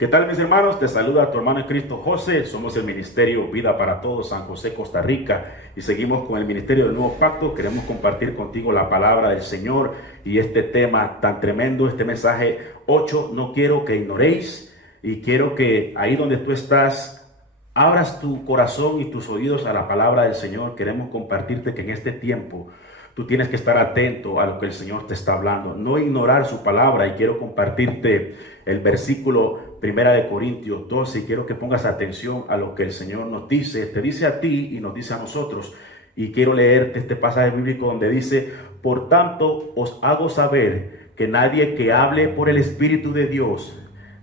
¿Qué tal, mis hermanos? Te saluda tu hermano en Cristo José. Somos el Ministerio Vida para Todos, San José, Costa Rica, y seguimos con el Ministerio del Nuevo Pacto. Queremos compartir contigo la palabra del Señor y este tema tan tremendo, este mensaje 8, no quiero que ignoréis, y quiero que ahí donde tú estás, abras tu corazón y tus oídos a la palabra del Señor. Queremos compartirte que en este tiempo tú tienes que estar atento a lo que el Señor te está hablando, no ignorar su palabra. Y quiero compartirte el versículo 1 Corintios 12, y quiero que pongas atención a lo que el Señor nos dice, te dice a ti y nos dice a nosotros. Y quiero leerte este pasaje bíblico donde dice: por tanto os hago saber que nadie que hable por el Espíritu de Dios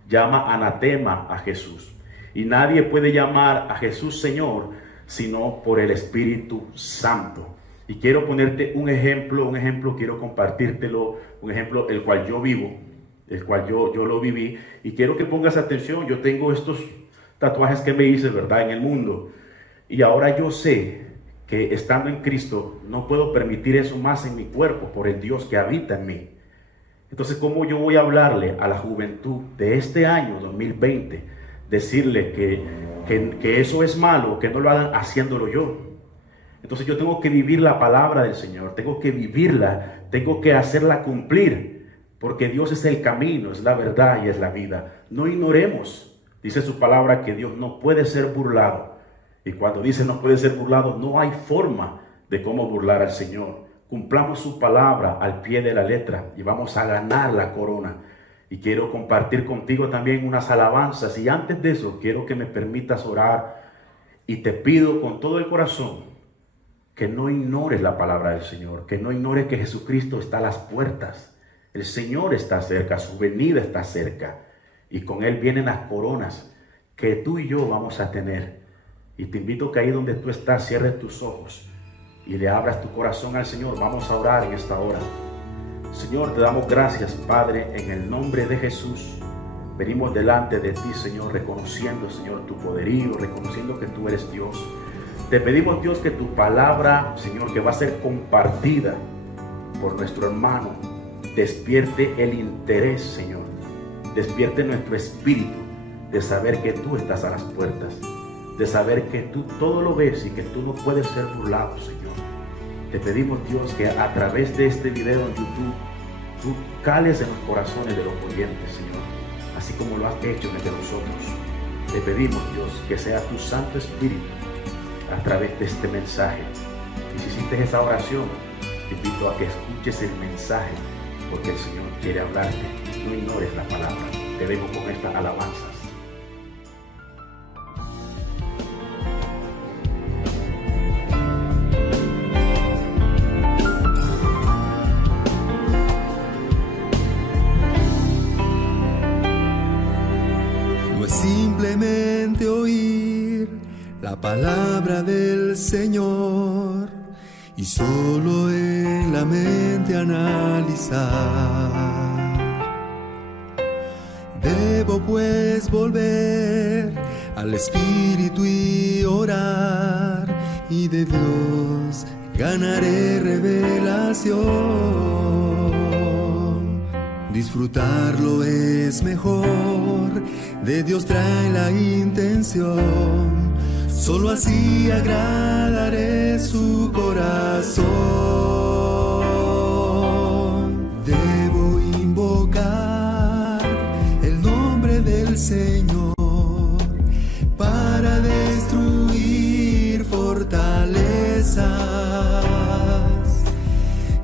llama anatema a Jesús, y nadie puede llamar a Jesús Señor sino por el Espíritu Santo. Y quiero ponerte un ejemplo, quiero compartírtelo, un ejemplo el cual yo vivo, el cual yo lo viví, y quiero que pongas atención. Yo tengo estos tatuajes que me hice, ¿verdad?, en el mundo, y ahora yo sé que estando en Cristo no puedo permitir eso más en mi cuerpo por el Dios que habita en mí. Entonces, ¿cómo yo voy a hablarle a la juventud de este año 2020, decirle que eso es malo, que no lo hagan haciéndolo yo? Entonces yo tengo que vivir la palabra del Señor, tengo que vivirla, tengo que hacerla cumplir, porque Dios es el camino, es la verdad y es la vida. No ignoremos, dice su palabra, que Dios no puede ser burlado. Y cuando dice no puede ser burlado, no hay forma de cómo burlar al Señor. Cumplamos su palabra al pie de la letra y vamos a ganar la corona. Y quiero compartir contigo también unas alabanzas, y antes de eso quiero que me permitas orar, y te pido con todo el corazón que no ignores la palabra del Señor, que no ignores que Jesucristo está a las puertas. El Señor está cerca, su venida está cerca, y con Él vienen las coronas que tú y yo vamos a tener. Y te invito que ahí donde tú estás, cierres tus ojos y le abras tu corazón al Señor. Vamos a orar en esta hora. Señor, te damos gracias, Padre, en el nombre de Jesús. Venimos delante de ti, Señor, reconociendo, Señor, tu poderío, reconociendo que tú eres Dios. Te pedimos, Dios, que tu palabra, Señor, que va a ser compartida por nuestro hermano, despierte el interés, Señor. Despierte nuestro espíritu de saber que tú estás a las puertas, de saber que tú todo lo ves y que tú no puedes ser burlado, Señor. Te pedimos, Dios, que a través de este video en YouTube, tú cales en los corazones de los oyentes, Señor, así como lo has hecho entre nosotros. Te pedimos, Dios, que sea tu Santo Espíritu a través de este mensaje. Y si hiciste esa oración, te invito a que escuches el mensaje, porque el Señor quiere hablarte. No ignores la palabra. Te dejo con estas alabanzas. No es simplemente oír la palabra del Señor y solo en la mente analizar. Debo pues volver al Espíritu y orar, y de Dios ganaré revelación. Disfrutarlo es mejor, de Dios trae la intención. Solo así agradaré su corazón. Debo invocar el nombre del Señor para destruir fortalezas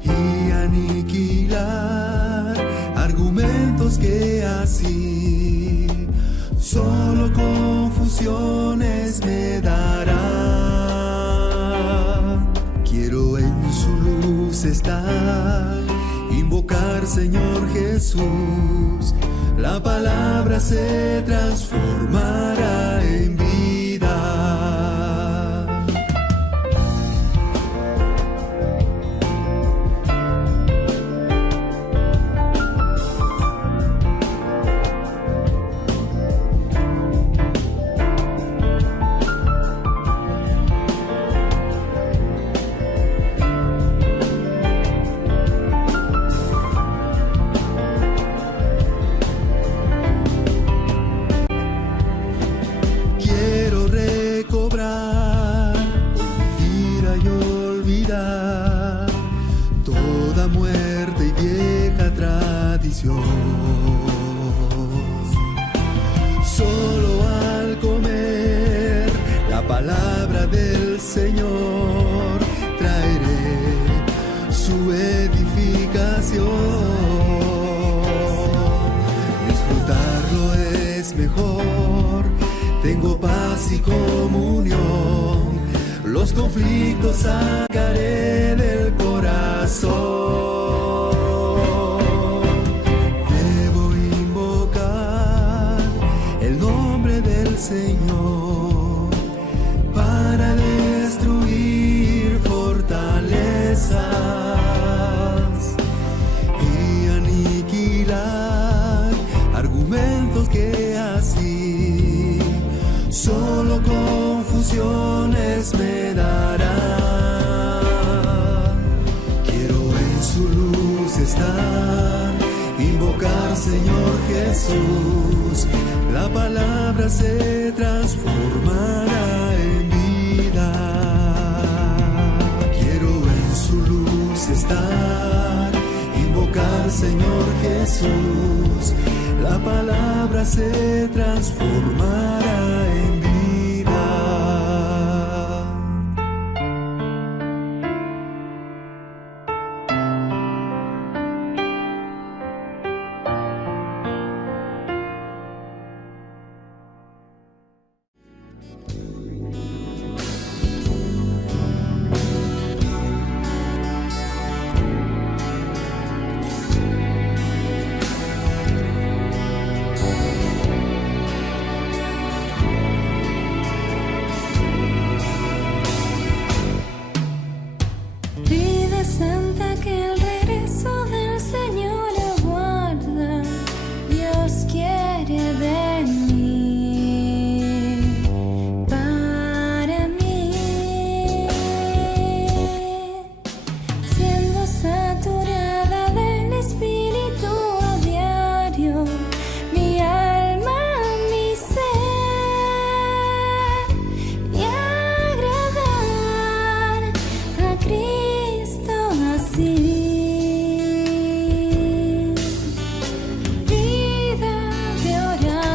y aniquilar argumentos que así solo confusiones me darán. Quiero en su luz estar, invocar, Señor Jesús. La palabra se transformará en vida. bendición. Solo al comer la palabra del Señor traeré su edificación. Disfrutarlo es mejor, tengo paz y comunión, los conflictos sacaré del corazón. Debo invocar el nombre del Señor para destruir fortalezas y aniquilar argumentos que así solo confusiones me darán. Quiero en su luz estar, invocar Señor Jesús, la palabra se transformará en vida. Quiero en su luz estar, invocar Señor Jesús, la palabra se transformará en vida. Vida de orar.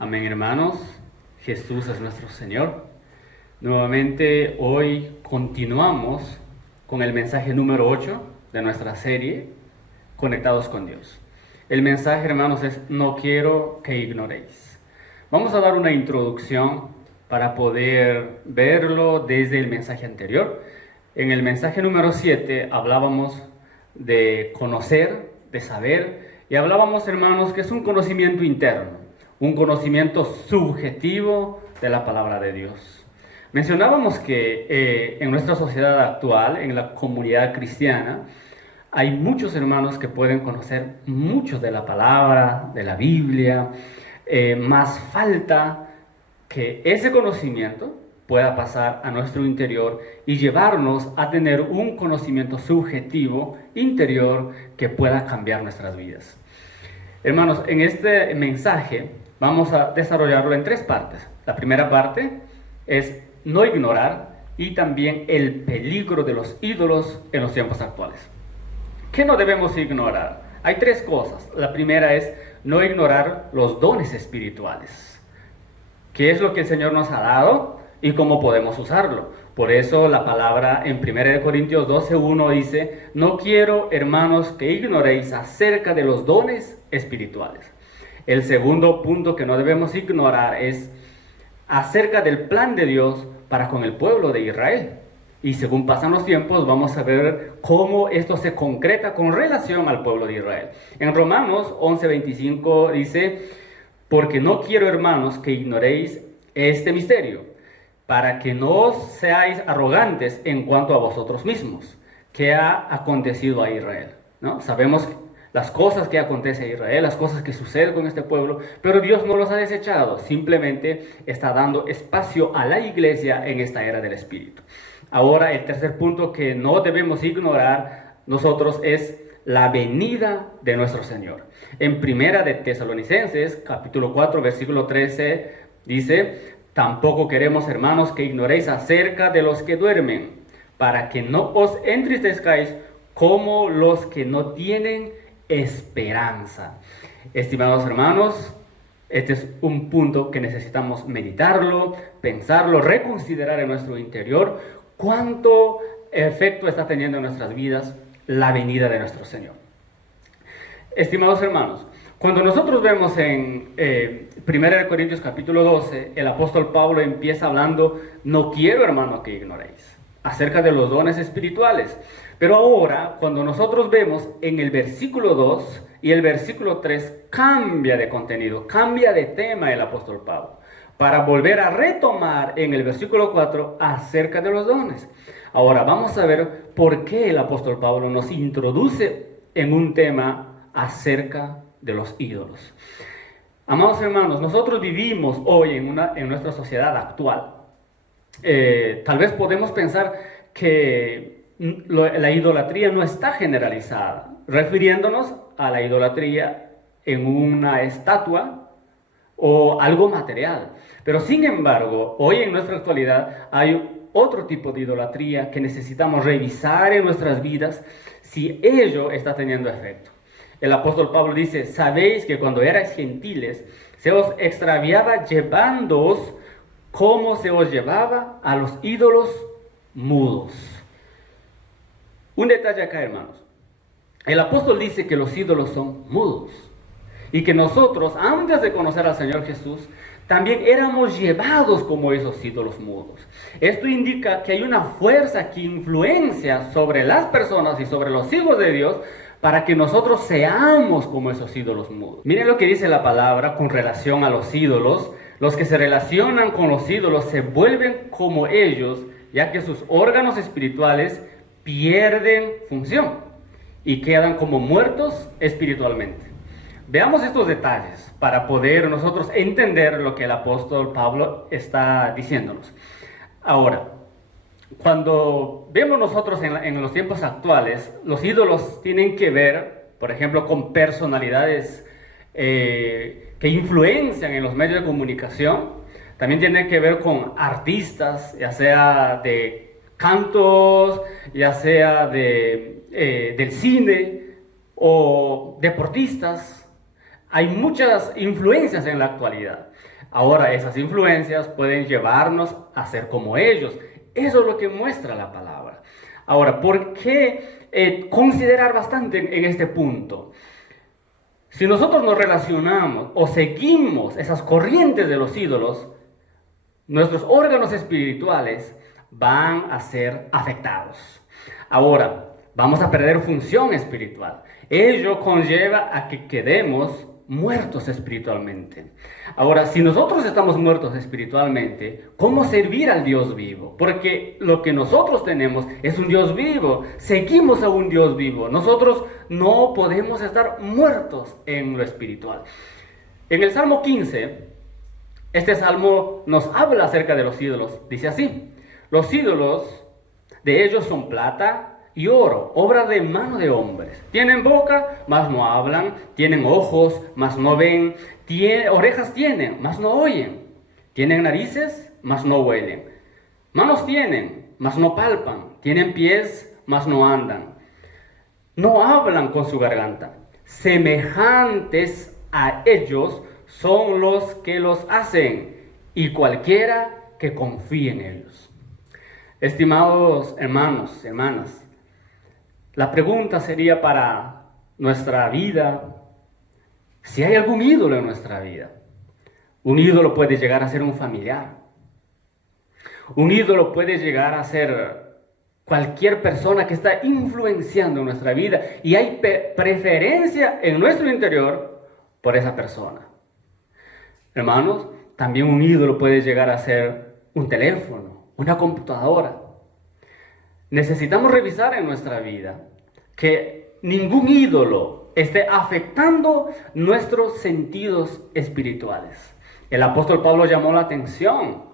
Amén, hermanos. Jesús es nuestro Señor. Nuevamente hoy continuamos con el mensaje número 8 de nuestra serie, Conectados con Dios. El mensaje, hermanos, es: no quiero que ignoréis. Vamos a dar una introducción para poder verlo desde el mensaje anterior. En el mensaje número 7 hablábamos de conocer, de saber, y hablábamos, hermanos, que es un conocimiento interno, un conocimiento subjetivo de la palabra de Dios. Mencionábamos que en nuestra sociedad actual, en la comunidad cristiana, hay muchos hermanos que pueden conocer mucho de la palabra, de la Biblia, más falta que ese conocimiento pueda pasar a nuestro interior y llevarnos a tener un conocimiento subjetivo interior que pueda cambiar nuestras vidas. Hermanos, en este mensaje vamos a desarrollarlo en 3 partes. La primera parte es no ignorar y también el peligro de los ídolos en los tiempos actuales. ¿Qué no debemos ignorar? Hay 3 cosas. La primera es no ignorar los dones espirituales. ¿Qué es lo que el Señor nos ha dado y cómo podemos usarlo? Por eso la palabra en 1 Corintios 12:1 dice: no quiero, hermanos, que ignoréis acerca de los dones espirituales. El segundo punto que no debemos ignorar es acerca del plan de Dios para con el pueblo de Israel. Y según pasan los tiempos, vamos a ver cómo esto se concreta con relación al pueblo de Israel. En Romanos 11:25 dice: porque no quiero, hermanos, que ignoréis este misterio, para que no seáis arrogantes en cuanto a vosotros mismos. ¿Qué ha acontecido a Israel? ¿No? Sabemos las cosas que acontecen a Israel, las cosas que suceden con este pueblo, pero Dios no los ha desechado, simplemente está dando espacio a la iglesia en esta era del Espíritu. Ahora, el tercer punto que no debemos ignorar nosotros es la venida de nuestro Señor. En Primera de Tesalonicenses, capítulo 4, versículo 13, dice: tampoco queremos, hermanos, que ignoréis acerca de los que duermen, para que no os entristezcáis como los que no tienen esperanza. Estimados hermanos, este es un punto que necesitamos meditarlo, pensarlo, reconsiderar en nuestro interior. ¿Cuánto efecto está teniendo en nuestras vidas la venida de nuestro Señor? Estimados hermanos, cuando nosotros vemos en 1 Corintios capítulo 12, el apóstol Pablo empieza hablando: no quiero, hermano, que ignoréis acerca de los dones espirituales. Pero ahora, cuando nosotros vemos en el versículo 2 y el versículo 3, cambia de contenido, cambia de tema el apóstol Pablo, para volver a retomar en el versículo 4 acerca de los dones. Ahora vamos a ver por qué el apóstol Pablo nos introduce en un tema acerca de los ídolos. Amados hermanos, nosotros vivimos hoy en nuestra sociedad actual. Tal vez podemos pensar que la idolatría no está generalizada, refiriéndonos a la idolatría en una estatua o algo material. Pero sin embargo, hoy en nuestra actualidad hay otro tipo de idolatría que necesitamos revisar en nuestras vidas si ello está teniendo efecto. El apóstol Pablo dice: sabéis que cuando erais gentiles se os extraviaba llevándoos como se os llevaba a los ídolos mudos. Un detalle acá, hermanos. El apóstol dice que los ídolos son mudos y que nosotros, antes de conocer al Señor Jesús, también éramos llevados como esos ídolos mudos. Esto indica que hay una fuerza que influencia sobre las personas y sobre los hijos de Dios para que nosotros seamos como esos ídolos mudos. Miren lo que dice la palabra con relación a los ídolos. Los que se relacionan con los ídolos se vuelven como ellos, ya que sus órganos espirituales pierden función y quedan como muertos espiritualmente. Veamos estos detalles para poder nosotros entender lo que el apóstol Pablo está diciéndonos. Ahora, cuando vemos nosotros en los tiempos actuales, los ídolos tienen que ver, por ejemplo, con personalidades que influencian en los medios de comunicación. También tienen que ver con artistas, ya sea de cantos, ya sea del cine o deportistas. hay muchas influencias en la actualidad. Ahora, esas influencias pueden llevarnos a ser como ellos. Eso es lo que muestra la palabra. Ahora, ¿por qué considerar bastante en este punto? Si nosotros nos relacionamos o seguimos esas corrientes de los ídolos, nuestros órganos espirituales van a ser afectados. Ahora, vamos a perder función espiritual. Ello conlleva a que quedemos muertos espiritualmente. Ahora, si nosotros estamos muertos espiritualmente, ¿cómo servir al Dios vivo? Porque lo que nosotros tenemos es un Dios vivo. Seguimos a un Dios vivo. Nosotros no podemos estar muertos en lo espiritual. En el Salmo 15, este salmo nos habla acerca de los ídolos. Dice así: los ídolos de ellos son plata y oro, obra de mano de hombres. Tienen boca, mas no hablan. Tienen ojos, mas no ven. Orejas tienen, mas no oyen. Tienen narices, mas no huelen. Manos tienen, mas no palpan. Tienen pies, mas no andan. No hablan con su garganta. Semejantes a ellos son los que los hacen, y cualquiera que confíe en ellos. Estimados hermanos, hermanas, la pregunta sería para nuestra vida, si hay algún ídolo en nuestra vida. Un ídolo puede llegar a ser un familiar. Un ídolo puede llegar a ser cualquier persona que está influenciando nuestra vida y hay preferencia en nuestro interior por esa persona. Hermanos, también un ídolo puede llegar a ser un teléfono, una computadora. Necesitamos revisar en nuestra vida que ningún ídolo esté afectando nuestros sentidos espirituales. El apóstol Pablo llamó la atención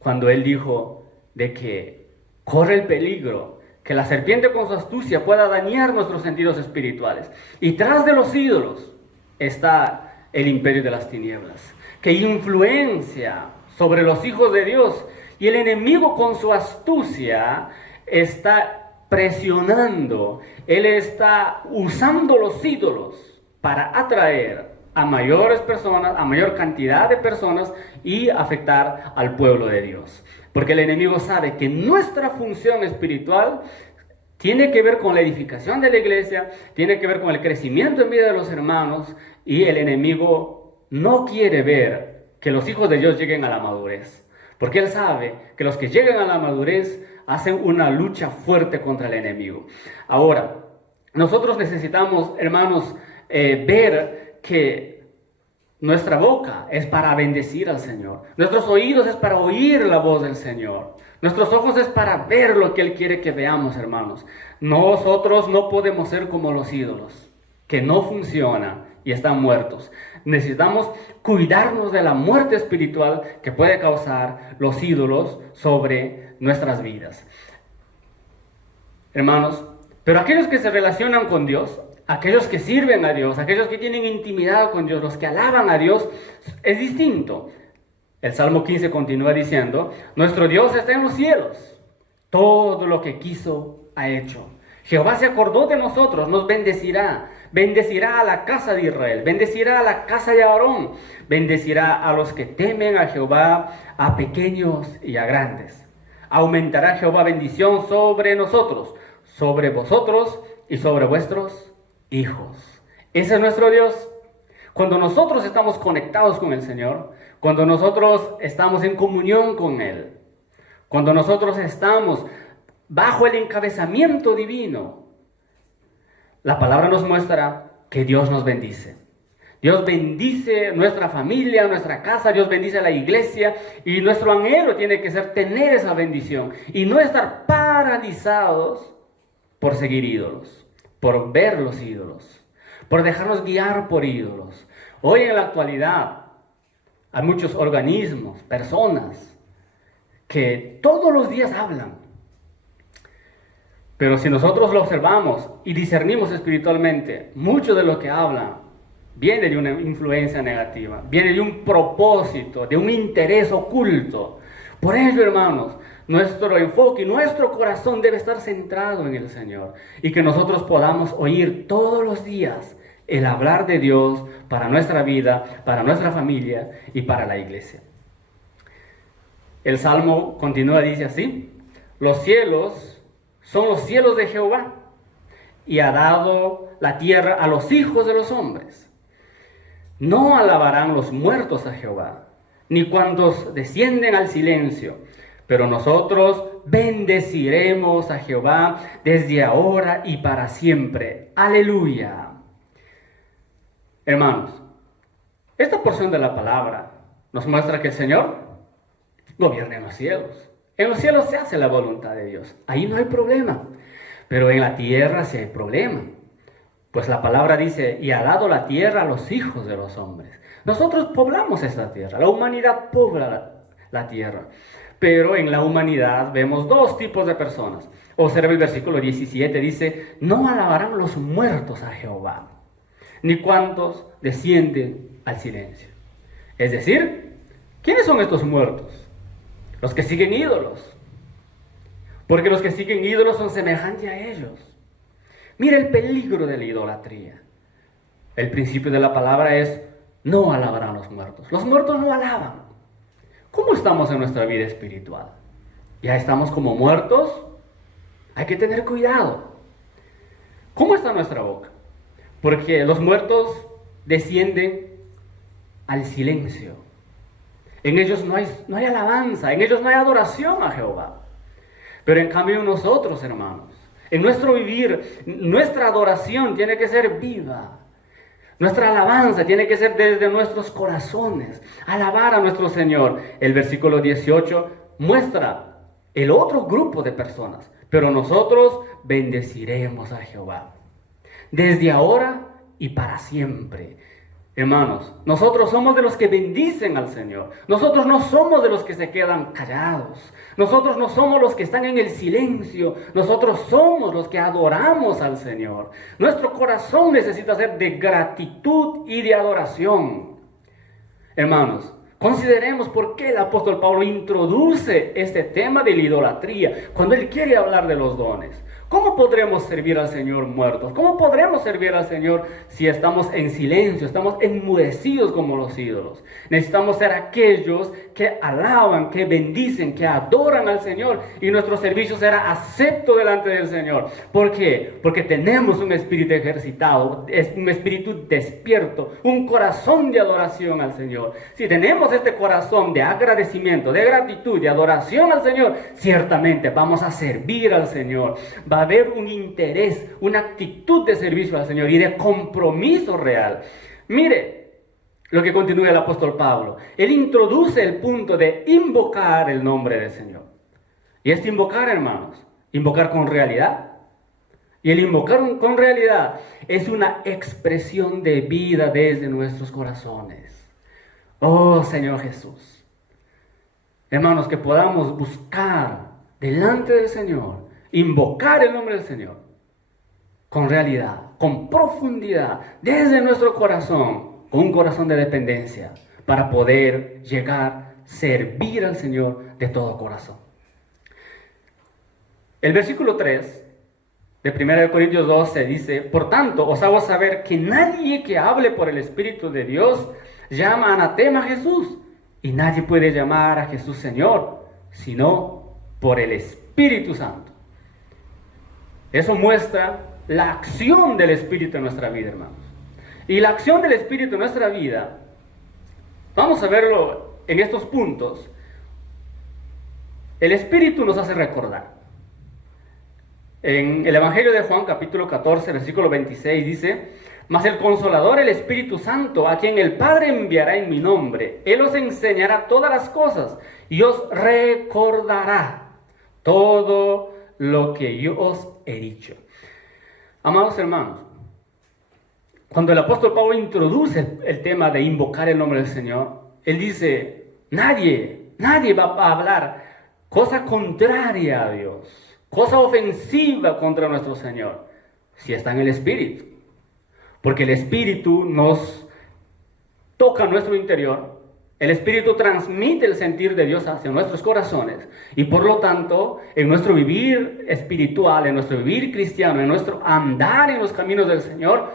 cuando él dijo de que corre el peligro que la serpiente con su astucia pueda dañar nuestros sentidos espirituales. Y tras de los ídolos está el imperio de las tinieblas, que influencia sobre los hijos de Dios, y el enemigo con su astucia está presionando, él está usando los ídolos para atraer a mayores personas, a mayor cantidad de personas y afectar al pueblo de Dios. Porque el enemigo sabe que nuestra función espiritual tiene que ver con la edificación de la iglesia, tiene que ver con el crecimiento en vida de los hermanos, y el enemigo no quiere ver que los hijos de Dios lleguen a la madurez. Porque él sabe que los que llegan a la madurez hacen una lucha fuerte contra el enemigo. Ahora, nosotros necesitamos, hermanos, ver que nuestra boca es para bendecir al Señor. Nuestros oídos es para oír la voz del Señor. Nuestros ojos es para ver lo que Él quiere que veamos, hermanos. Nosotros no podemos ser como los ídolos, que no funcionan y están muertos. Necesitamos cuidarnos de la muerte espiritual que puede causar los ídolos sobre nuestras vidas. Hermanos, pero aquellos que se relacionan con Dios, aquellos que sirven a Dios, aquellos que tienen intimidad con Dios, los que alaban a Dios, es distinto. El Salmo 15 continúa diciendo: nuestro Dios está en los cielos, todo lo que quiso ha hecho. Jehová se acordó de nosotros, nos bendecirá. Bendecirá a la casa de Israel, bendecirá a la casa de Aarón, bendecirá a los que temen a Jehová, a pequeños y a grandes. Aumentará Jehová bendición sobre nosotros, sobre vosotros y sobre vuestros hijos. Ese es nuestro Dios. Cuando nosotros estamos conectados con el Señor, cuando nosotros estamos en comunión con Él, cuando nosotros estamos bajo el encabezamiento divino, la palabra nos muestra que Dios nos bendice. Dios bendice nuestra familia, nuestra casa, Dios bendice la iglesia, y nuestro anhelo tiene que ser tener esa bendición y no estar paralizados por seguir ídolos, por ver los ídolos, por dejarnos guiar por ídolos. Hoy en la actualidad hay muchos organismos, personas que todos los días hablan. Pero si nosotros lo observamos y discernimos espiritualmente, mucho de lo que hablan viene de una influencia negativa, viene de un propósito, de un interés oculto. Por ello, hermanos, nuestro enfoque y nuestro corazón debe estar centrado en el Señor, y que nosotros podamos oír todos los días el hablar de Dios para nuestra vida, para nuestra familia y para la iglesia. El Salmo continúa, dice así: los cielos son los cielos de Jehová, y ha dado la tierra a los hijos de los hombres. No alabarán los muertos a Jehová, ni cuantos descienden al silencio, pero nosotros bendeciremos a Jehová desde ahora y para siempre. Aleluya. Hermanos, esta porción de la palabra nos muestra que el Señor gobierna en los cielos. En los cielos se hace la voluntad de Dios. Ahí no hay problema. Pero en la tierra sí hay problema. Pues la palabra dice: y ha dado la tierra a los hijos de los hombres. Nosotros poblamos esta tierra. La humanidad pobla la tierra. Pero en la humanidad vemos dos tipos de personas. Observa el versículo 17. Dice: no alabarán los muertos a Jehová, ni cuantos descienden al silencio. Es decir, ¿quiénes son estos muertos? Los que siguen ídolos. Porque los que siguen ídolos son semejantes a ellos. Mira el peligro de la idolatría. El principio de la palabra es: no alabarán los muertos. Los muertos no alaban. ¿Cómo estamos en nuestra vida espiritual? ¿Ya estamos como muertos? Hay que tener cuidado. ¿Cómo está nuestra boca? Porque los muertos descienden al silencio. En ellos no hay alabanza, en ellos no hay adoración a Jehová. Pero en cambio nosotros, hermanos, en nuestro vivir, nuestra adoración tiene que ser viva. Nuestra alabanza tiene que ser desde nuestros corazones. Alabar a nuestro Señor. El versículo 18 muestra el otro grupo de personas. Pero nosotros bendeciremos a Jehová desde ahora y para siempre. Hermanos, nosotros somos de los que bendicen al Señor. Nosotros no somos de los que se quedan callados. Nosotros no somos los que están en el silencio. Nosotros somos los que adoramos al Señor. Nuestro corazón necesita ser de gratitud y de adoración. Hermanos, consideremos por qué el apóstol Pablo introduce este tema de la idolatría cuando él quiere hablar de los dones. ¿Cómo podremos servir al Señor muertos? ¿Cómo podremos servir al Señor si estamos en silencio, estamos enmudecidos como los ídolos? Necesitamos ser aquellos que alaban, que bendicen, que adoran al Señor, y nuestro servicio será acepto delante del Señor. ¿Por qué? Porque tenemos un espíritu ejercitado, es un espíritu despierto, un corazón de adoración al Señor. Si tenemos este corazón de agradecimiento, de gratitud, de adoración al Señor, ciertamente vamos a servir al Señor. Va a haber un interés, una actitud de servicio al Señor y de compromiso real. Mire lo que continúa el apóstol Pablo. Él introduce el punto de invocar el nombre del Señor. Y este invocar, hermanos, invocar con realidad. Y el invocar con realidad es una expresión de vida desde nuestros corazones. Oh Señor Jesús. Hermanos, que podamos buscar delante del Señor, invocar el nombre del Señor con realidad, con profundidad, desde nuestro corazón, con un corazón de dependencia, para poder llegar a servir al Señor de todo corazón. El versículo 3 de 1 Corintios 12 dice: por tanto, os hago saber que nadie que hable por el Espíritu de Dios llama anatema a Jesús, y nadie puede llamar a Jesús Señor, sino por el Espíritu Santo. Eso muestra la acción del Espíritu en nuestra vida, hermanos. Y la acción del Espíritu en nuestra vida, vamos a verlo en estos puntos. El Espíritu nos hace recordar. En el Evangelio de Juan, capítulo 14, versículo 26, dice: mas el Consolador, el Espíritu Santo, a quien el Padre enviará en mi nombre, Él os enseñará todas las cosas y os recordará todo lo que yo os he dicho. Amados hermanos, cuando el apóstol Pablo introduce el tema de invocar el nombre del Señor, él dice: nadie va a hablar cosa contraria a Dios, cosa ofensiva contra nuestro Señor, si está en el Espíritu. Porque el Espíritu nos toca nuestro interior. El Espíritu transmite el sentir de Dios hacia nuestros corazones, y por lo tanto, en nuestro vivir espiritual, en nuestro vivir cristiano, en nuestro andar en los caminos del Señor,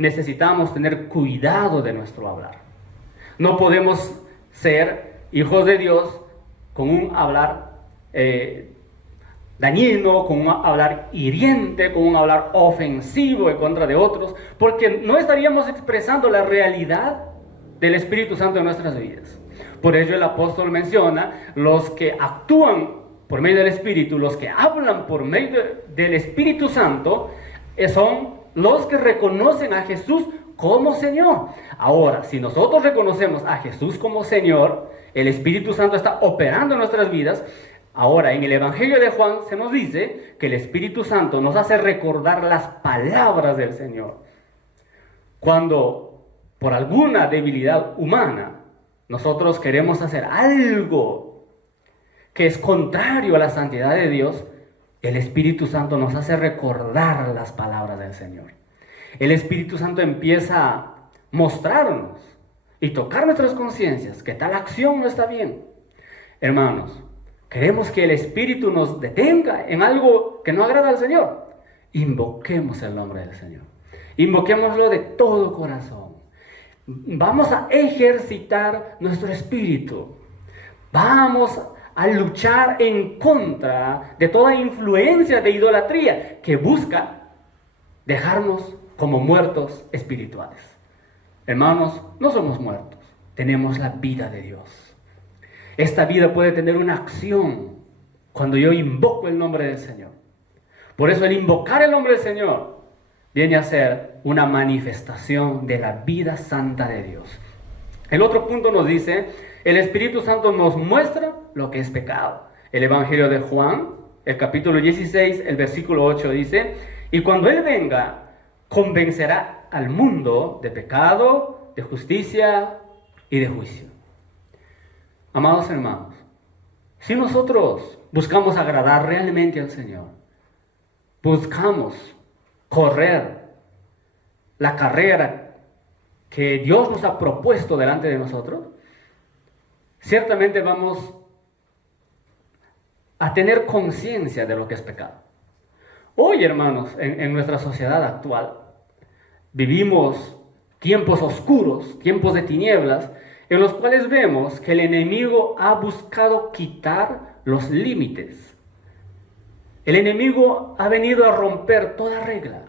necesitamos tener cuidado de nuestro hablar. No podemos ser hijos de Dios con un hablar dañino, con un hablar hiriente, con un hablar ofensivo en contra de otros, porque no estaríamos expresando la realidad del Espíritu Santo en nuestras vidas. Por ello el apóstol menciona los que actúan por medio del Espíritu, los que hablan por medio del Espíritu Santo, son los que reconocen a Jesús como Señor. Ahora, si nosotros reconocemos a Jesús como Señor, el Espíritu Santo está operando en nuestras vidas. Ahora, en el Evangelio de Juan se nos dice que el Espíritu Santo nos hace recordar las palabras del Señor. Cuando, por alguna debilidad humana, nosotros queremos hacer algo que es contrario a la santidad de Dios, el Espíritu Santo nos hace recordar las palabras del Señor. El Espíritu Santo empieza a mostrarnos y tocar nuestras conciencias que tal acción no está bien. Hermanos, queremos que el Espíritu nos detenga en algo que no agrada al Señor. Invoquemos el nombre del Señor. Invoquémoslo de todo corazón. Vamos a ejercitar nuestro espíritu. Vamos a luchar en contra de toda influencia de idolatría que busca dejarnos como muertos espirituales. Hermanos, no somos muertos, tenemos la vida de Dios. Esta vida puede tener una acción cuando yo invoco el nombre del Señor. Por eso el invocar el nombre del Señor viene a ser una manifestación de la vida santa de Dios. El otro punto nos dice, el Espíritu Santo nos muestra lo que es pecado. El Evangelio de Juan, el capítulo 16, el versículo 8 dice, y cuando Él venga, convencerá al mundo de pecado, de justicia y de juicio. Amados hermanos, si nosotros buscamos agradar realmente al Señor, buscamos correr la carrera que Dios nos ha propuesto delante de nosotros, ciertamente vamos a tener conciencia de lo que es pecado. Hoy, hermanos, en nuestra sociedad actual, vivimos tiempos oscuros, tiempos de tinieblas, en los cuales vemos que el enemigo ha buscado quitar los límites. El enemigo ha venido a romper toda regla,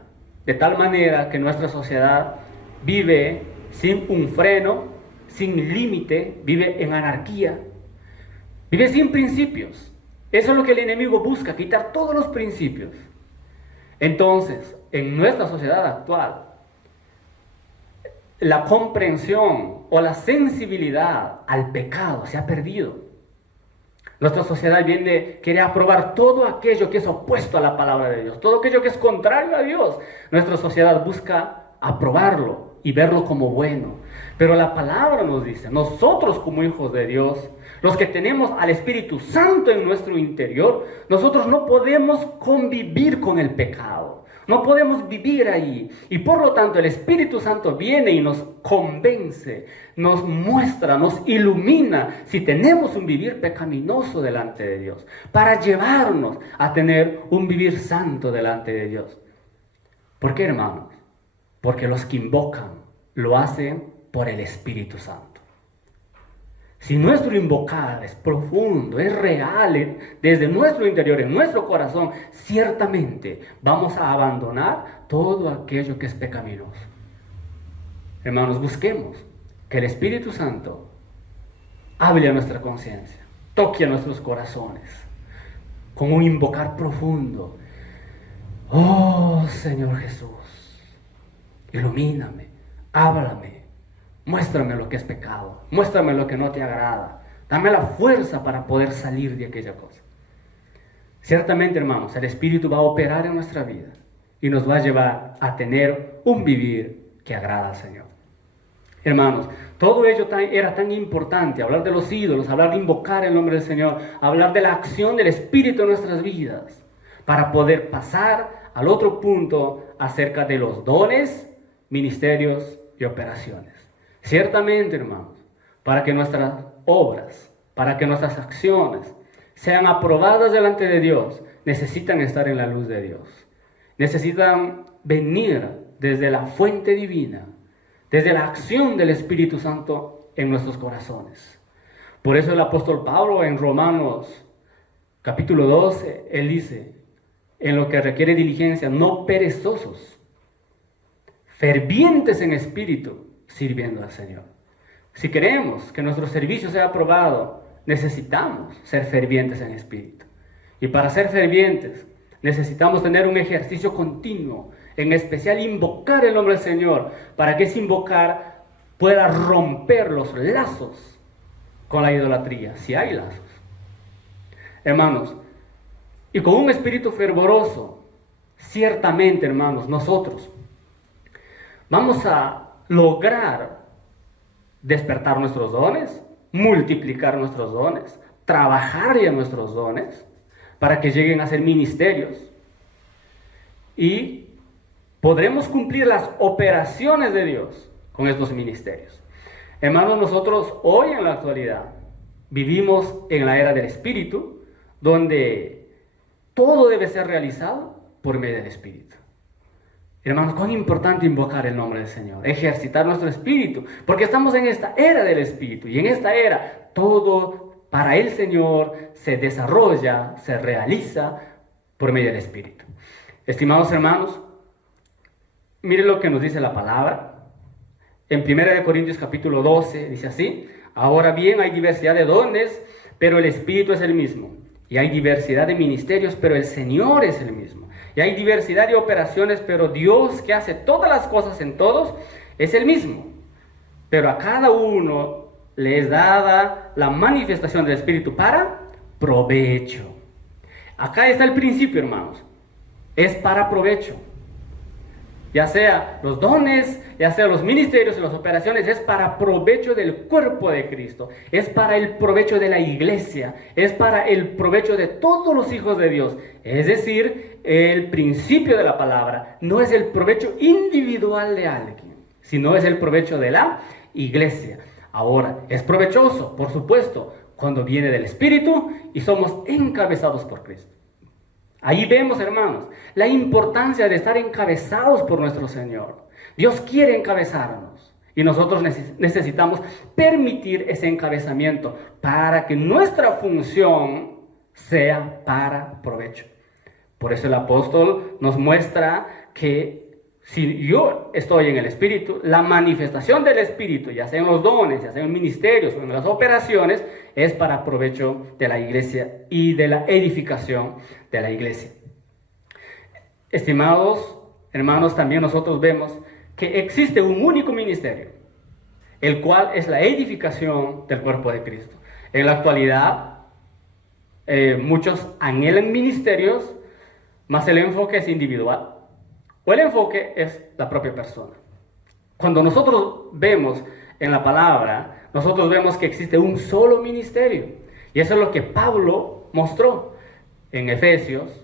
de tal manera que nuestra sociedad vive sin un freno, sin límite, vive en anarquía, vive sin principios. Eso es lo que el enemigo busca, quitar todos los principios. Entonces, en nuestra sociedad actual, la comprensión o la sensibilidad al pecado se ha perdido. Nuestra sociedad quiere aprobar todo aquello que es opuesto a la palabra de Dios, todo aquello que es contrario a Dios. Nuestra sociedad busca aprobarlo y verlo como bueno. Pero la palabra nos dice, nosotros como hijos de Dios, los que tenemos al Espíritu Santo en nuestro interior, nosotros no podemos convivir con el pecado. No podemos vivir ahí. Y por lo tanto el Espíritu Santo viene y nos convence, nos muestra, nos ilumina si tenemos un vivir pecaminoso delante de Dios, para llevarnos a tener un vivir santo delante de Dios. ¿Por qué, hermanos? Porque los que invocan lo hacen por el Espíritu Santo. Si nuestro invocar es profundo, es real, desde nuestro interior, en nuestro corazón, ciertamente vamos a abandonar todo aquello que es pecaminoso. Hermanos, busquemos que el Espíritu Santo hable a nuestra conciencia, toque a nuestros corazones, con un invocar profundo. Oh Señor Jesús, ilumíname, háblame. Muéstrame lo que es pecado, muéstrame lo que no te agrada, dame la fuerza para poder salir de aquella cosa. Ciertamente, hermanos, el Espíritu va a operar en nuestra vida y nos va a llevar a tener un vivir que agrada al Señor. Hermanos, todo ello era tan importante, hablar de los ídolos, hablar de invocar el nombre del Señor, hablar de la acción del Espíritu en nuestras vidas, para poder pasar al otro punto acerca de los dones, ministerios y operaciones. Ciertamente, hermanos, para que nuestras obras, para que nuestras acciones sean aprobadas delante de Dios, necesitan estar en la luz de Dios. Necesitan venir desde la fuente divina, desde la acción del Espíritu Santo en nuestros corazones. Por eso el apóstol Pablo en Romanos capítulo 12, él dice, en lo que requiere diligencia, no perezosos, fervientes en espíritu, sirviendo al Señor. Si queremos que nuestro servicio sea aprobado, necesitamos ser fervientes en espíritu. Y para ser fervientes, necesitamos tener un ejercicio continuo, en especial invocar el nombre del Señor, para que ese invocar pueda romper los lazos con la idolatría, si hay lazos. Hermanos, y con un espíritu fervoroso, ciertamente, hermanos, nosotros vamos a lograr despertar nuestros dones, multiplicar nuestros dones, trabajar en nuestros dones, para que lleguen a ser ministerios. Y podremos cumplir las operaciones de Dios con estos ministerios. Hermanos, nosotros hoy en la actualidad vivimos en la era del Espíritu, donde todo debe ser realizado por medio del Espíritu. Hermanos, cuán importante invocar el nombre del Señor, ejercitar nuestro espíritu, porque estamos en esta era del Espíritu, y en esta era todo para el Señor se desarrolla, se realiza por medio del Espíritu. Estimados hermanos, miren lo que nos dice la palabra. En 1 Corintios capítulo 12 dice así: ahora bien, hay diversidad de dones, pero el Espíritu es el mismo. Y hay diversidad de ministerios, pero el Señor es el mismo. Y hay diversidad de operaciones, pero Dios, que hace todas las cosas en todos, es el mismo. Pero a cada uno le es dada la manifestación del Espíritu para provecho. Acá está el principio, hermanos. Es para provecho. Ya sea los dones, ya sea los ministerios y las operaciones, es para provecho del cuerpo de Cristo. Es para el provecho de la iglesia. Es para el provecho de todos los hijos de Dios. Es decir, el principio de la palabra no es el provecho individual de alguien, sino es el provecho de la iglesia. Ahora, es provechoso, por supuesto, cuando viene del Espíritu y somos encabezados por Cristo. Ahí vemos, hermanos, la importancia de estar encabezados por nuestro Señor. Dios quiere encabezarnos y nosotros necesitamos permitir ese encabezamiento para que nuestra función sea para provecho. Por eso el apóstol nos muestra que si yo estoy en el Espíritu, la manifestación del Espíritu, ya sea en los dones, ya sea en ministerios o en las operaciones, es para provecho de la iglesia y de la edificación de la iglesia. Estimados hermanos, también nosotros vemos que existe un único ministerio, el cual es la edificación del cuerpo de Cristo. En la actualidad, muchos anhelan ministerios, mas el enfoque es individual. O el enfoque es la propia persona. Cuando nosotros vemos en la palabra, nosotros vemos que existe un solo ministerio. Y eso es lo que Pablo mostró en Efesios.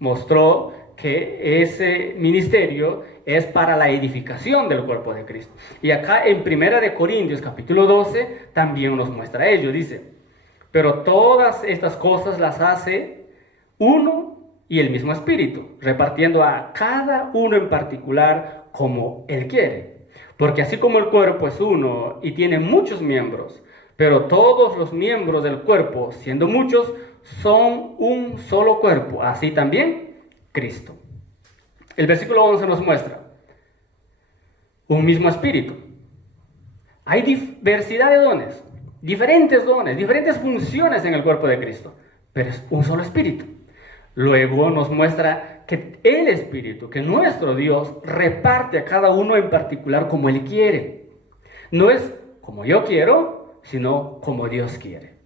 Mostró que ese ministerio es para la edificación del cuerpo de Cristo. Y acá en 1 Corintios capítulo 12 también nos muestra ello. Dice: pero todas estas cosas las hace uno y el mismo Espíritu, repartiendo a cada uno en particular como Él quiere. Porque así como el cuerpo es uno y tiene muchos miembros, pero todos los miembros del cuerpo, siendo muchos, son un solo cuerpo, así también Cristo. El versículo 11 nos muestra un mismo Espíritu. Hay diversidad de dones, diferentes funciones en el cuerpo de Cristo, pero es un solo Espíritu. Luego nos muestra que el Espíritu, que nuestro Dios reparte a cada uno en particular como Él quiere. No es como yo quiero, sino como Dios quiere.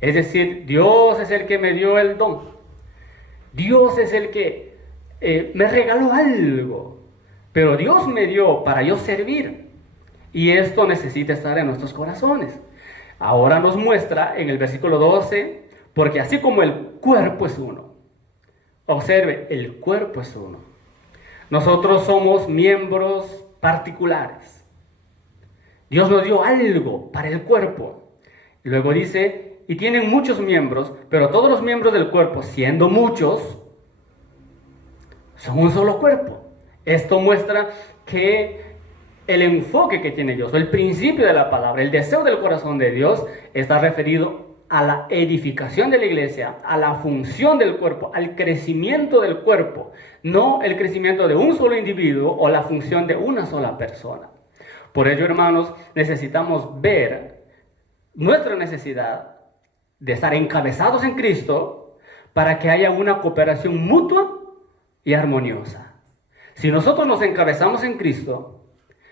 Es decir, Dios es el que me dio el don. Dios es el que me regaló algo. Pero Dios me dio para yo servir. Y esto necesita estar en nuestros corazones. Ahora nos muestra en el versículo 12, porque así como el cuerpo es uno. Observe, el cuerpo es uno. Nosotros somos miembros particulares. Dios nos dio algo para el cuerpo. Y luego dice, y tienen muchos miembros, pero todos los miembros del cuerpo, siendo muchos, son un solo cuerpo. Esto muestra que el enfoque que tiene Dios, el principio de la palabra, el deseo del corazón de Dios está referido a la edificación de la iglesia, a la función del cuerpo, al crecimiento del cuerpo, no el crecimiento de un solo individuo o la función de una sola persona. Por ello, hermanos, necesitamos ver nuestra necesidad de estar encabezados en Cristo para que haya una cooperación mutua y armoniosa. Si nosotros nos encabezamos en Cristo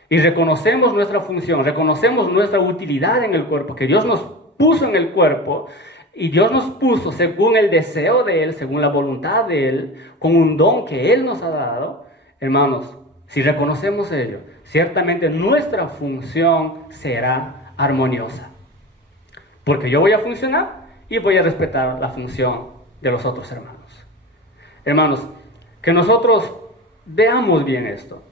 y reconocemos nuestra función, reconocemos nuestra utilidad en el cuerpo, que Dios nos puso en el cuerpo, y Dios nos puso según el deseo de Él, según la voluntad de Él, con un don que Él nos ha dado, hermanos, si reconocemos ello, ciertamente nuestra función será armoniosa. Porque yo voy a funcionar y voy a respetar la función de los otros hermanos. Hermanos, que nosotros veamos bien esto.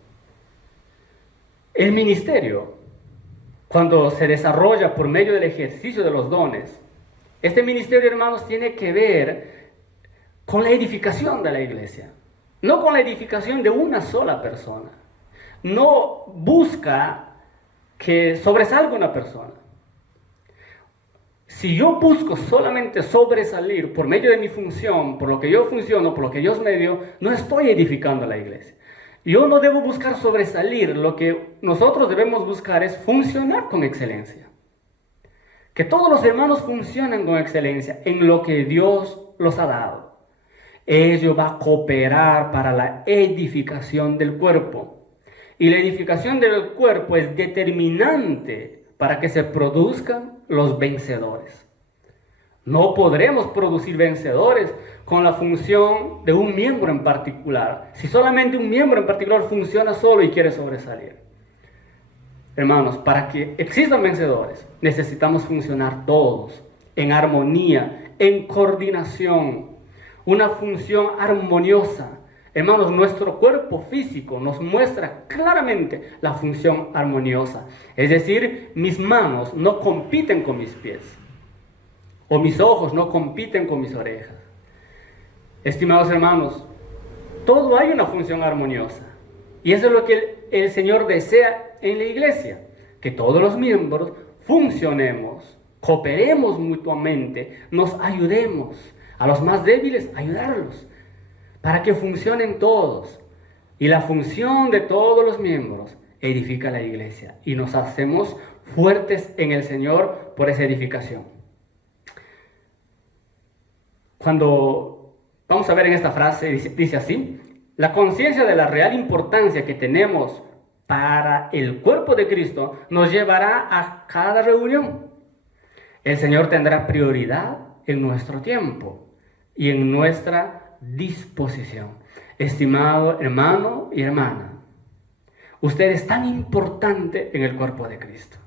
El ministerio, cuando se desarrolla por medio del ejercicio de los dones, este ministerio, hermanos, tiene que ver con la edificación de la iglesia, no con la edificación de una sola persona. No busca que sobresalga una persona. Si yo busco solamente sobresalir por medio de mi función, por lo que yo funciono, por lo que Dios me dio, no estoy edificando a la iglesia. Yo no debo buscar sobresalir, lo que nosotros debemos buscar es funcionar con excelencia. Que todos los hermanos funcionen con excelencia en lo que Dios los ha dado. Ello va a cooperar para la edificación del cuerpo. Y la edificación del cuerpo es determinante para que se produzcan los vencedores. No podremos producir vencedores con la función de un miembro en particular, si solamente un miembro en particular funciona solo y quiere sobresalir. Hermanos, para que existan vencedores, necesitamos funcionar todos en armonía, en coordinación, una función armoniosa. Hermanos, nuestro cuerpo físico nos muestra claramente la función armoniosa. Es decir, mis manos no compiten con mis pies, o mis ojos no compiten con mis orejas. Estimados hermanos, todo hay una función armoniosa. Y eso es lo que el Señor desea en la iglesia, que todos los miembros funcionemos, cooperemos mutuamente, nos ayudemos, a los más débiles ayudarlos, para que funcionen todos. Y la función de todos los miembros edifica la iglesia y nos hacemos fuertes en el Señor por esa edificación. Cuando vamos a ver en esta frase, dice así: la conciencia de la real importancia que tenemos para el cuerpo de Cristo nos llevará a cada reunión. El Señor tendrá prioridad en nuestro tiempo y en nuestra disposición. Estimado hermano y hermana, usted es tan importante en el cuerpo de Cristo.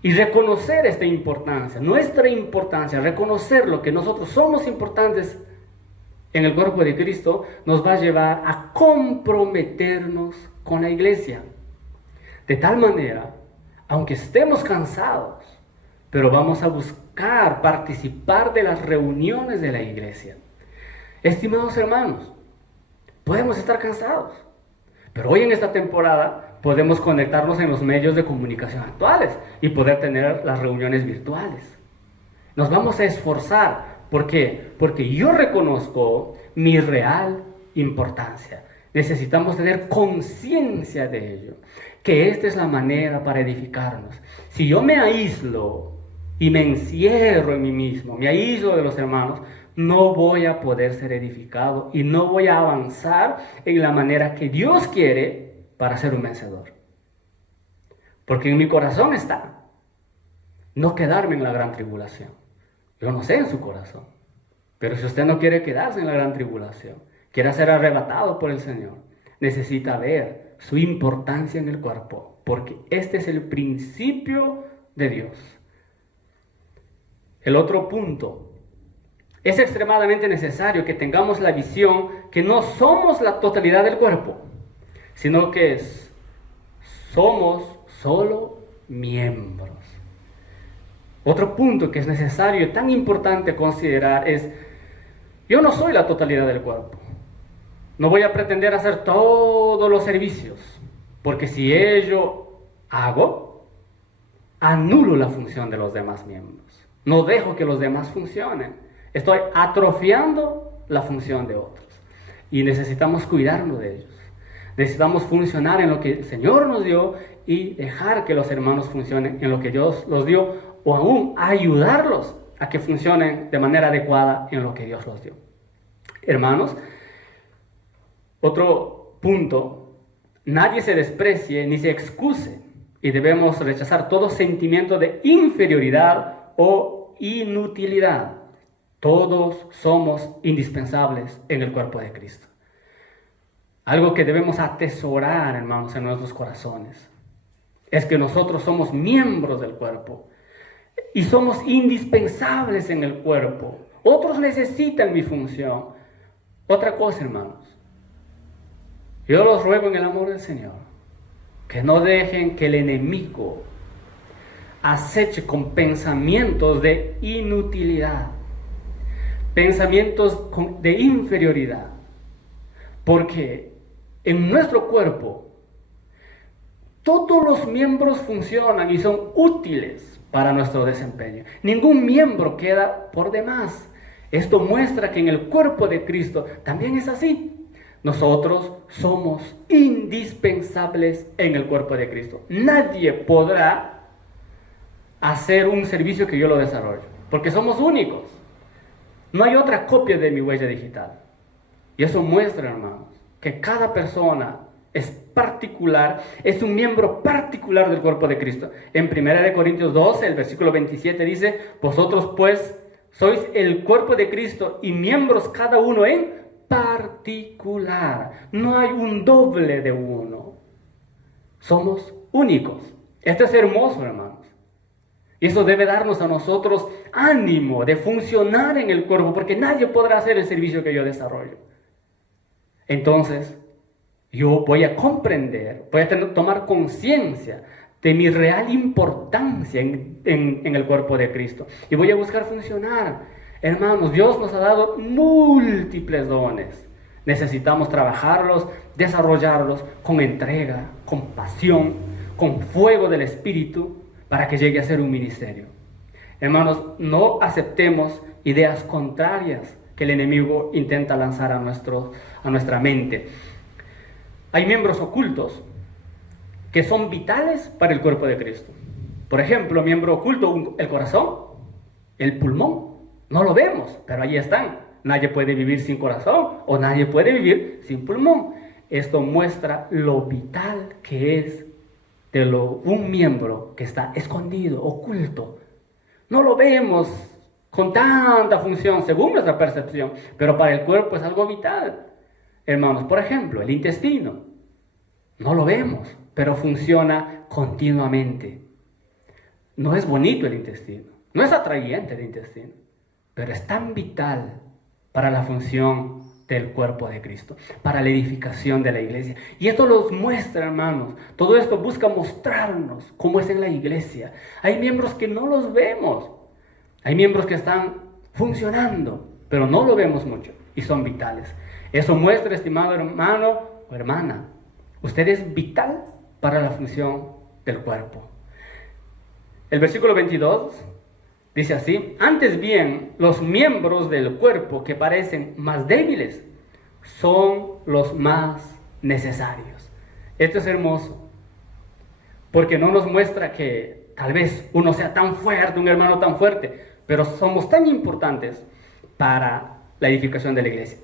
Y reconocer esta importancia, nuestra importancia, reconocer lo que nosotros somos importantes en el cuerpo de Cristo, nos va a llevar a comprometernos con la iglesia. De tal manera, aunque estemos cansados, pero vamos a buscar participar de las reuniones de la iglesia. Estimados hermanos, podemos estar cansados, pero hoy en esta temporada podemos conectarnos en los medios de comunicación actuales y poder tener las reuniones virtuales. Nos vamos a esforzar. ¿Por qué? Porque yo reconozco mi real importancia. Necesitamos tener conciencia de ello, que esta es la manera para edificarnos. Si yo me aíslo y me encierro en mí mismo, me aíslo de los hermanos, no voy a poder ser edificado y no voy a avanzar en la manera que Dios quiere para ser un vencedor. Porque en mi corazón está no quedarme en la gran tribulación. Yo no sé en su corazón, pero si usted no quiere quedarse en la gran tribulación, quiere ser arrebatado por el Señor, necesita ver su importancia en el cuerpo, porque este es el principio de Dios. El otro punto: es extremadamente necesario que tengamos la visión que no somos la totalidad del cuerpo, sino que somos solo miembros. Otro punto que es necesario, tan importante considerar es: yo no soy la totalidad del cuerpo. No voy a pretender hacer todos los servicios, porque si ello hago, anulo la función de los demás miembros. No dejo que los demás funcionen. Estoy atrofiando la función de otros. Y necesitamos cuidarnos de ellos. Necesitamos funcionar en lo que el Señor nos dio y dejar que los hermanos funcionen en lo que Dios los dio, o aún ayudarlos a que funcionen de manera adecuada en lo que Dios los dio. Hermanos, otro punto: nadie se desprecie ni se excuse, y debemos rechazar todo sentimiento de inferioridad o inutilidad. Todos somos indispensables en el cuerpo de Cristo. Algo que debemos atesorar, hermanos, en nuestros corazones, es que nosotros somos miembros del cuerpo y somos indispensables en el cuerpo. Otros necesitan mi función. Otra cosa, hermanos, yo los ruego en el amor del Señor que no dejen que el enemigo aceche con pensamientos de inutilidad, pensamientos de inferioridad, porque en nuestro cuerpo todos los miembros funcionan y son útiles para nuestro desempeño. Ningún miembro queda por demás. Esto muestra que en el cuerpo de Cristo también es así. Nosotros somos indispensables en el cuerpo de Cristo. Nadie podrá hacer un servicio que yo lo desarrollo, porque somos únicos. No hay otra copia de mi huella digital. Y eso muestra, hermanos, que cada persona es particular, es un miembro particular del cuerpo de Cristo. En 1 Corintios 12, el versículo 27 dice: vosotros pues sois el cuerpo de Cristo y miembros cada uno en particular. No hay un doble de uno. Somos únicos. Esto es hermoso, hermanos. Y eso debe darnos a nosotros ánimo de funcionar en el cuerpo, porque nadie podrá hacer el servicio que yo desarrollo. Entonces, yo voy a comprender, voy a tomar conciencia de mi real importancia en el cuerpo de Cristo. Y voy a buscar funcionar. Hermanos, Dios nos ha dado múltiples dones. Necesitamos trabajarlos, desarrollarlos con entrega, con pasión, con fuego del Espíritu, para que llegue a ser un ministerio. Hermanos, no aceptemos ideas contrarias que el enemigo intenta lanzar a nuestra mente. Hay miembros ocultos que son vitales para el cuerpo de Cristo. Por ejemplo, miembro oculto, el corazón, el pulmón. No lo vemos, pero ahí están. Nadie puede vivir sin corazón o nadie puede vivir sin pulmón. Esto muestra lo vital que es de un miembro que está escondido, oculto. No lo vemos con tanta función según nuestra percepción, pero para el cuerpo es algo vital. Hermanos, por ejemplo, el intestino. No lo vemos, pero funciona continuamente. No es bonito el intestino, no es atrayente el intestino, pero es tan vital para la función del cuerpo de Cristo, para la edificación de la iglesia. Y esto los muestra, hermanos. Todo esto busca mostrarnos cómo es en la iglesia. Hay miembros que no los vemos. Hay miembros que están funcionando, pero no lo vemos mucho y son vitales. Eso muestra, estimado hermano o hermana, usted es vital para la función del cuerpo. El versículo 22 dice así: antes bien, los miembros del cuerpo que parecen más débiles son los más necesarios. Esto es hermoso, porque no nos muestra que tal vez uno sea tan fuerte, un hermano tan fuerte, pero somos tan importantes para la edificación de la iglesia.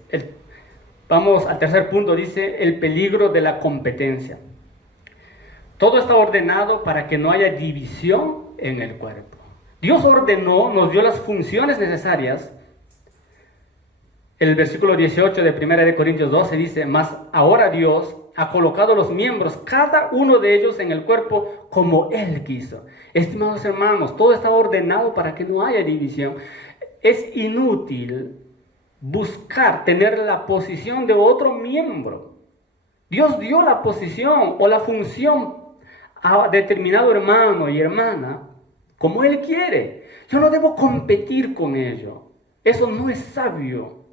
Vamos al tercer punto, dice el peligro de la competencia. Todo está ordenado para que no haya división en el cuerpo. Dios ordenó, nos dio las funciones necesarias. El versículo 18 de 1 Corintios 12 dice: mas ahora Dios ha colocado los miembros, cada uno de ellos en el cuerpo como Él quiso. Estimados hermanos, todo está ordenado para que no haya división. Es inútil buscar tener la posición de otro miembro. Dios dio la posición o la función a determinado hermano y hermana como Él quiere. Yo no debo competir con ello. Eso no es sabio.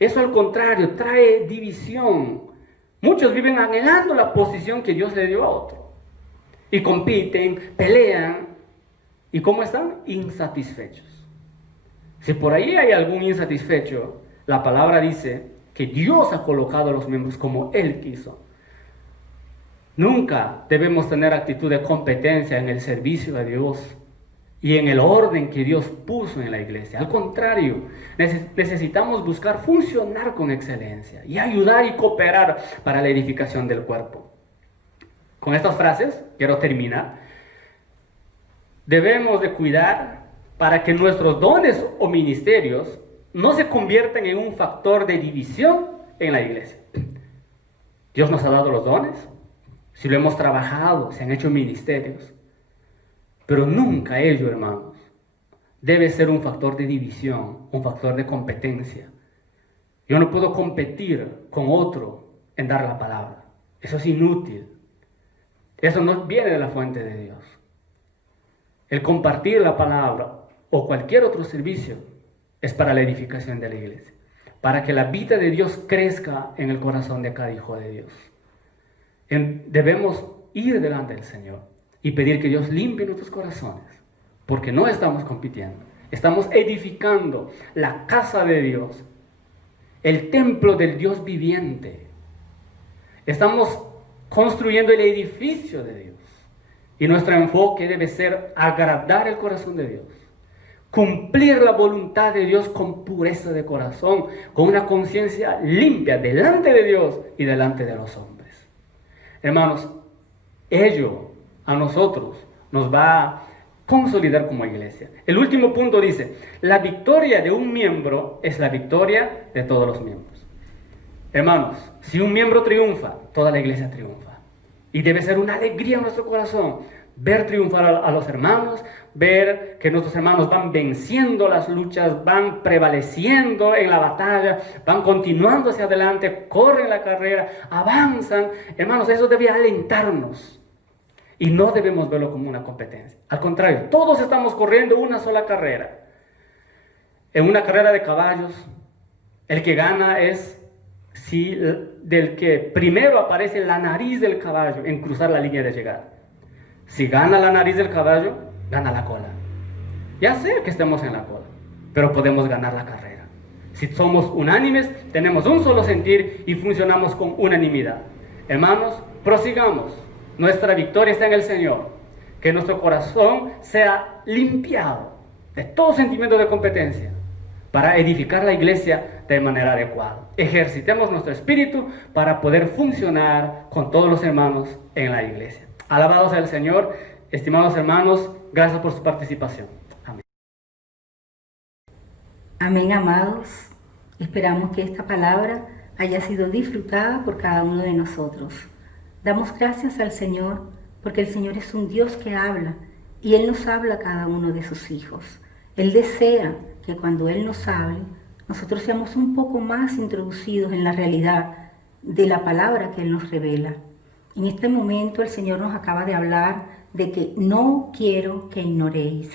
Eso al contrario trae división. Muchos viven anhelando la posición que Dios le dio a otro. Y compiten, pelean. ¿Y cómo están? Insatisfechos. Si por ahí hay algún insatisfecho, la palabra dice que Dios ha colocado a los miembros como Él quiso. Nunca debemos tener actitud de competencia en el servicio a Dios y en el orden que Dios puso en la iglesia. Al contrario, necesitamos buscar funcionar con excelencia y ayudar y cooperar para la edificación del cuerpo. Con estas frases quiero terminar. Debemos de cuidar para que nuestros dones o ministerios no se conviertan en un factor de división en la iglesia. Dios nos ha dado los dones, si lo hemos trabajado, se han hecho ministerios, pero nunca ello, hermanos, debe ser un factor de división, un factor de competencia. Yo no puedo competir con otro en dar la palabra. Eso es inútil. Eso no viene de la fuente de Dios. El compartir la palabra o cualquier otro servicio es para la edificación de la iglesia, para que la vida de Dios crezca en el corazón de cada hijo de Dios. Debemos ir delante del Señor y pedir que Dios limpie nuestros corazones, porque no estamos compitiendo, estamos edificando la casa de Dios, el templo del Dios viviente. Estamos construyendo el edificio de Dios y nuestro enfoque debe ser agradar el corazón de Dios, cumplir la voluntad de Dios con pureza de corazón, con una conciencia limpia delante de Dios y delante de los hombres. Hermanos, ello a nosotros nos va a consolidar como iglesia. El último punto dice, la victoria de un miembro es la victoria de todos los miembros. Hermanos, si un miembro triunfa, toda la iglesia triunfa. Y debe ser una alegría en nuestro corazón ver triunfar a los hermanos, ver que nuestros hermanos van venciendo las luchas, van prevaleciendo en la batalla, van continuando hacia adelante, corren la carrera, avanzan. Hermanos, eso debe alentarnos y no debemos verlo como una competencia. Al contrario, todos estamos corriendo una sola carrera. En una carrera de caballos, el que gana es del que primero aparece la nariz del caballo en cruzar la línea de llegada. Si gana la nariz del caballo, gana la cola. Ya sea que estemos en la cola, pero podemos ganar la carrera. Si somos unánimes, tenemos un solo sentir y funcionamos con unanimidad. Hermanos, prosigamos. Nuestra victoria está en el Señor. Que nuestro corazón sea limpiado de todo sentimiento de competencia para edificar la iglesia de manera adecuada. Ejercitemos nuestro espíritu para poder funcionar con todos los hermanos en la iglesia. Alabados sea el Señor. Estimados hermanos, gracias por su participación. Amén. Amén, amados. Esperamos que esta palabra haya sido disfrutada por cada uno de nosotros. Damos gracias al Señor porque el Señor es un Dios que habla y Él nos habla a cada uno de sus hijos. Él desea que cuando Él nos hable, nosotros seamos un poco más introducidos en la realidad de la palabra que Él nos revela. En este momento el Señor nos acaba de hablar de que no quiero que ignoréis.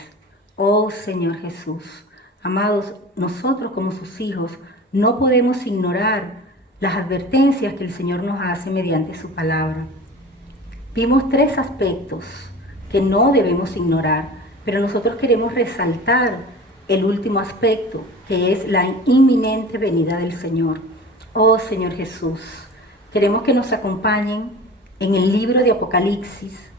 Oh Señor Jesús, amados, nosotros como sus hijos no podemos ignorar las advertencias que el Señor nos hace mediante su palabra. Vimos 3 aspectos que no debemos ignorar, pero nosotros queremos resaltar el último aspecto, que es la inminente venida del Señor. Oh Señor Jesús, queremos que nos acompañen en el libro de Apocalipsis,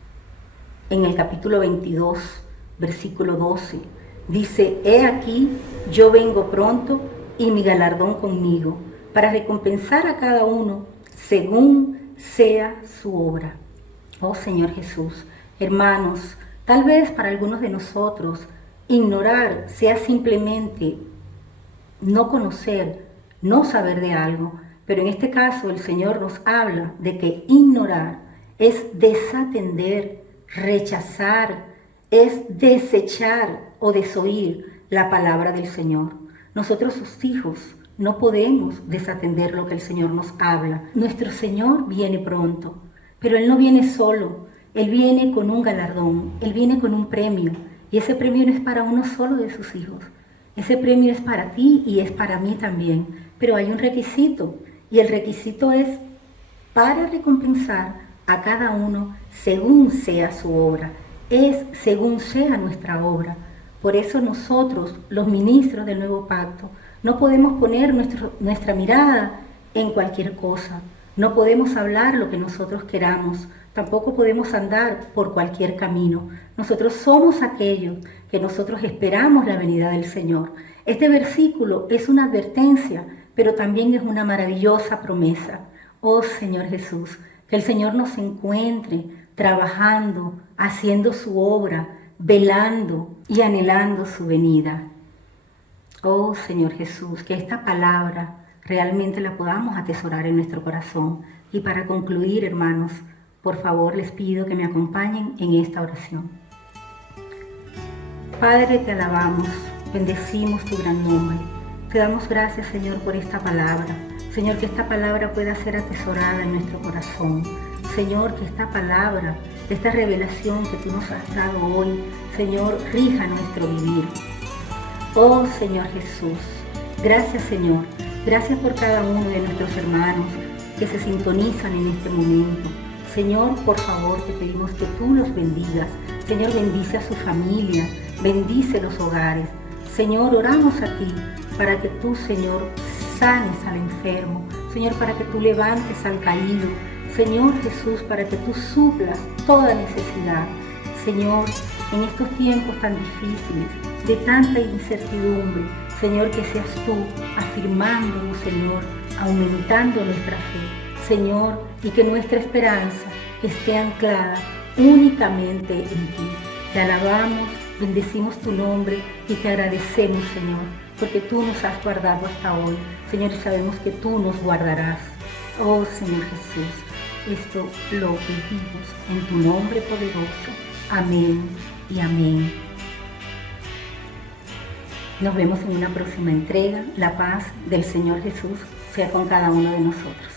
en el capítulo 22, versículo 12. Dice, he aquí, yo vengo pronto y mi galardón conmigo, para recompensar a cada uno según sea su obra. Oh Señor Jesús, hermanos, tal vez para algunos de nosotros ignorar sea simplemente no conocer, no saber de algo, pero en este caso el Señor nos habla de que ignorar es desatender, rechazar, es desechar o desoír la palabra del Señor. Nosotros sus hijos no podemos desatender lo que el Señor nos habla. Nuestro Señor viene pronto, pero Él no viene solo, Él viene con un galardón, Él viene con un premio, y ese premio no es para uno solo de sus hijos. Ese premio es para ti y es para mí también. pero hay un requisito, y el requisito es para recompensar a cada uno según sea su obra, es según sea nuestra obra. Por eso nosotros, los ministros del nuevo pacto, no podemos poner nuestra mirada en cualquier cosa, no podemos hablar lo que nosotros queramos, tampoco podemos andar por cualquier camino. Nosotros somos aquellos que nosotros esperamos la venida del Señor. Este versículo es una advertencia, pero también es una maravillosa promesa. Oh Señor Jesús, que el Señor nos encuentre trabajando, haciendo su obra, velando y anhelando su venida. Oh Señor Jesús, que esta palabra realmente la podamos atesorar en nuestro corazón. Y para concluir, hermanos, por favor les pido que me acompañen en esta oración. Padre, te alabamos, bendecimos tu gran nombre. Te damos gracias, Señor, por esta palabra. Señor, que esta palabra pueda ser atesorada en nuestro corazón. Señor, que esta palabra, esta revelación que tú nos has dado hoy, Señor, rija nuestro vivir. Oh Señor Jesús, gracias Señor, gracias por cada uno de nuestros hermanos que se sintonizan en este momento. Señor, por favor, te pedimos que tú los bendigas. Señor, bendice a su familia, bendice los hogares. Señor, oramos a ti para que tú, Señor, sanes al enfermo. Señor, para que tú levantes al caído. Señor Jesús, para que tú suplas toda necesidad. Señor, en estos tiempos tan difíciles, de tanta incertidumbre, Señor, que seas tú afirmándonos, Señor, aumentando nuestra fe, Señor, y que nuestra esperanza esté anclada únicamente en ti. Te alabamos, bendecimos tu nombre y te agradecemos, Señor, porque tú nos has guardado hasta hoy, Señor, y sabemos que tú nos guardarás. Oh, Señor Jesús, esto lo pedimos en tu nombre poderoso. Amén y amén. Nos vemos en una próxima entrega. La paz del Señor Jesús sea con cada uno de nosotros.